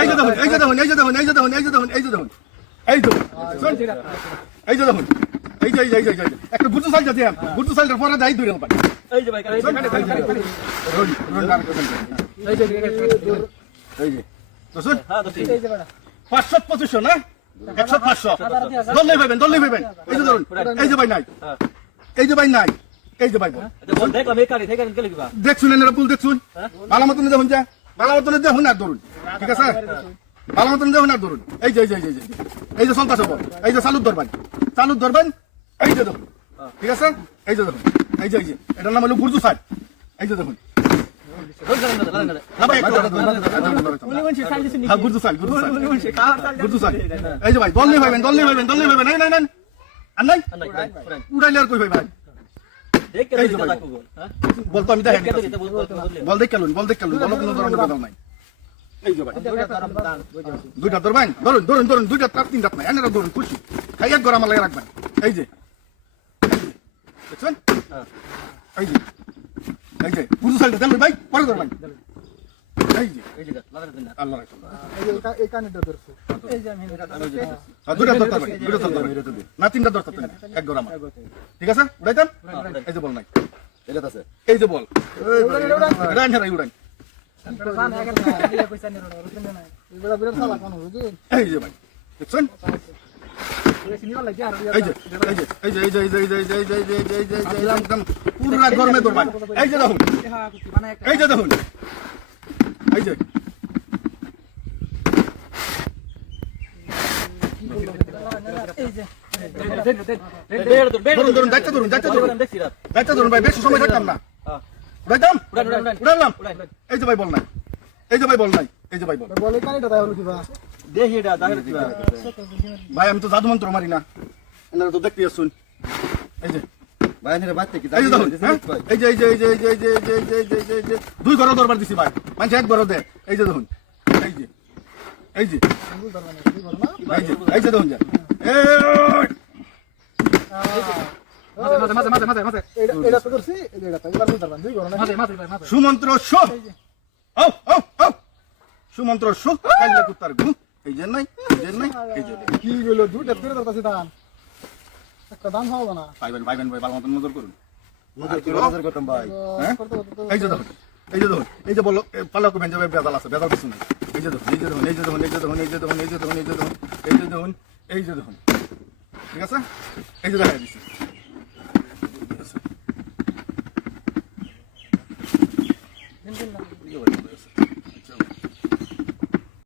এই যে দেখুন এই যে দেখুন এই যে দেখুন এই যে দেখুন এই যে দেখুন এই যে দেখুন এই তো এই যে দেখুন এই যে এই যে এই যে একটা গুরু সাইজ আছে গুরু সাইজের পরে দাই দুই রকম এই যে ভাই এই যে তো শুন হ্যাঁ দোস্ত 500 2500 না 100 500 দললে ভাবেন এই যে ধরুন এই যে ভাই নাই এই যে ভাই নাই এই যে ভাই বল দেখলাম এই কারি থেকে গেল কিবা দেখছুন এর পুল দেখছুন ভালো মতন দেখুন যা ভালো মতন দেখুন আর ধরুন ঠিক আছে ভালো মতন দেখুন আর ধরুন এই যে এই যে এই যে এই যে সন্তাস বল এই যে চালুর ধরবেন এই যে দেখুন ঠিক আছে এই যে দেখুন এই যে এটার নাম হলো গুরজু সাইড এই যে দেখুন গুরজু সাইড এই যে ভাই দল নেই ভাইবেন নাই নাই নাই আর নাই উড়াইলে আর কই ভাই ভাই বলতো আমি দেখেন বল দেখ কেলুন বল কোনো ধরনের বদল নাই এই যে ভাই দুইটা ধরবেন ধরুন দুইটা তার তিনটা নাই এনারা ধরুন খুশি খাই এক গরম লাগে রাখবেন এই যে দেখছেন এই যে পুরো সাইডে দেন ভাই পরে ধরবেন এই যে আল্লাহ এই কানেটা ধরছে এই যে আমি দুইটা ধরতে না তিনটা ধরতে এক গরম ঠিক আছে উড়াইতাম এই যে বল নাই এটা আছে এই যে বল উড়ান উড়ান এই যে ভাই দেখছেন একদম পুরা গরমে ধরবেন এই যে দেখুন এই যে দেখুন এই যে ধরুন দায়িত্ব ধরুন ভাই বেশি সময় থাকতাম না উড়াইলাম এই যে ভাই বল নাই এই যে ভাই বল বলে কানেটা তাই হলো কিবা দেখি এটা দাগের কিবা ভাই আমি তো জাদু মন্ত্র মারি না এনারা তো দেখতে আসুন এই যে ভাই এনে বাচ্চা কি এই যে দেখুন এই যে দুই ঘর দরবার দিছি ভাই মানুষ এক ঘর দে এই যে দেখুন এই যে এই যে দেখুন এটা তো করছি এটা এবার ধরবেন দুই ঘর না সুমন্ত্র সুমন্ত্র কাইলে কুত্তার গু এই যে নাই এই যে কি হলো দুইটা ফেরত ধরতাছি দান একটা দাম হবে না ভাই ভালো মতন নজর করুন নজর করতাম ভাই হ্যাঁ এই যে দেখুন এই যে বলো পাল্লা কো ভেঞ্জাবে বেদাল আছে বেদাল কিছু নাই এই যে দেখুন ঠিক আছে এই যে দেখা দিচ্ছি